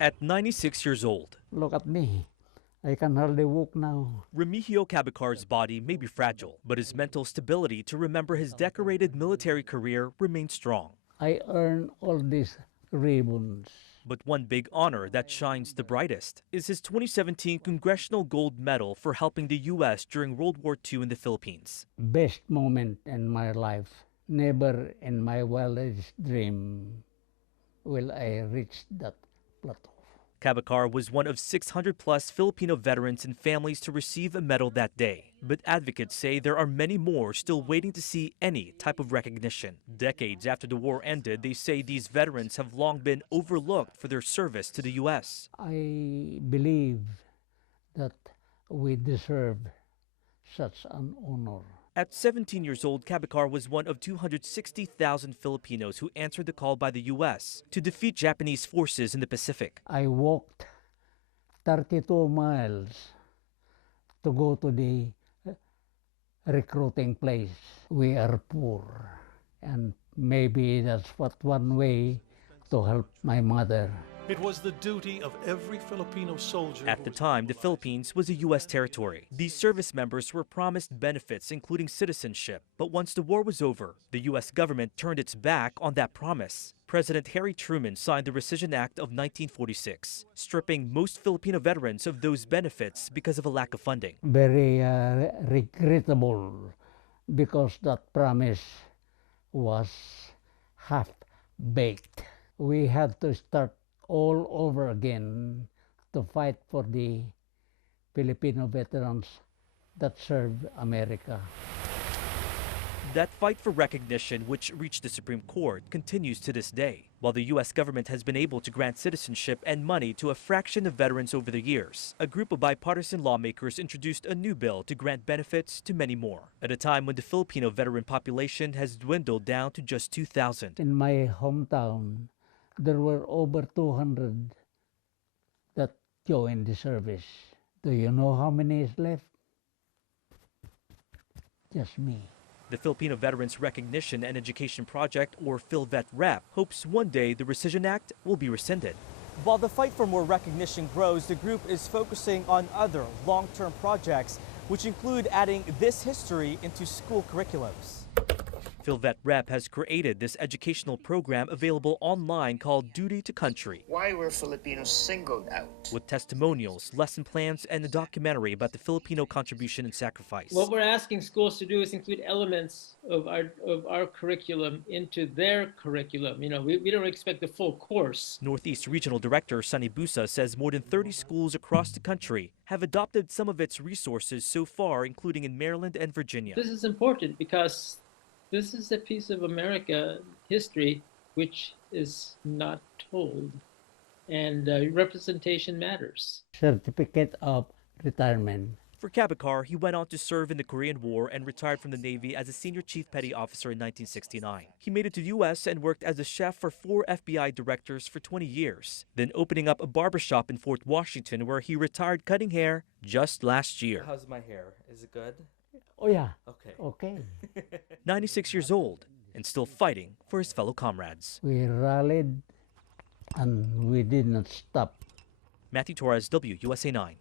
At 96 years old, Look at me. I can hardly walk now. Remigio Cabacar's body may be fragile, but his mental stability to remember his decorated military career remains strong. I earn all these ribbons. But one big honor that shines the brightest is his 2017 Congressional Gold Medal for helping the U.S. during World War II in the Philippines. Best moment in my life. Never in my wildest dream will I reach that plateau. Cabacar was one of 600 plus Filipino veterans and families to receive a medal that day. But advocates say there are many more still waiting to see any type of recognition. Decades after the war ended, they say these veterans have long been overlooked for their service to the U.S. I believe that we deserve such an honor. At 17 years old, Cabacar was one of 260,000 Filipinos who answered the call by the U.S. to defeat Japanese forces in the Pacific. I walked 32 miles to go to the recruiting place. We are poor, and maybe that's what one way to help my mother. It was the duty of every Filipino soldier. At the time, the Philippines was a U.S. territory. These service members were promised benefits, including citizenship. But once the war was over, the U.S. government turned its back on that promise. President Harry Truman signed the Rescission Act of 1946, stripping most Filipino veterans of those benefits because of a lack of funding. Very regrettable, because that promise was half-baked. We had to start all over again to fight for the Filipino veterans that served America. That fight for recognition, which reached the Supreme Court, continues to this day. While the U.S. government has been able to grant citizenship and money to a fraction of veterans over the years, a group of bipartisan lawmakers introduced a new bill to grant benefits to many more, at a time when the Filipino veteran population has dwindled down to just 2,000. In my hometown, there were over 200 that joined the service. Do you know how many is left? Just me. The Filipino Veterans Recognition and Education Project, or PhilVetRep, hopes one day the Rescission Act will be rescinded. While the fight for more recognition grows, the group is focusing on other long-term projects, which include adding this history into school curriculums. PhilVetRep has created this educational program available online called Duty to Country. Why were Filipinos singled out? With testimonials, lesson plans, and a documentary about the Filipino contribution and sacrifice. What we're asking schools to do is include elements of our curriculum into their curriculum. You know, we don't expect the full course. Northeast Regional Director Sunny Busa says more than 30 schools across the country have adopted some of its resources so far, including in Maryland and Virginia. This is important because this is a piece of America history which is not told, and representation matters. Certificate of retirement. For Cabacar, he went on to serve in the Korean War and retired from the Navy as a senior chief petty officer in 1969. He made it to the U.S. and worked as a chef for 4 FBI directors for 20 years, then opening up a barbershop in Fort Washington where he retired cutting hair just last year. How's my hair? Is it good? Oh yeah. Okay. Okay. 96 years old and still fighting for his fellow comrades. We rallied and we did not stop. Matthew Torres, WUSA 9.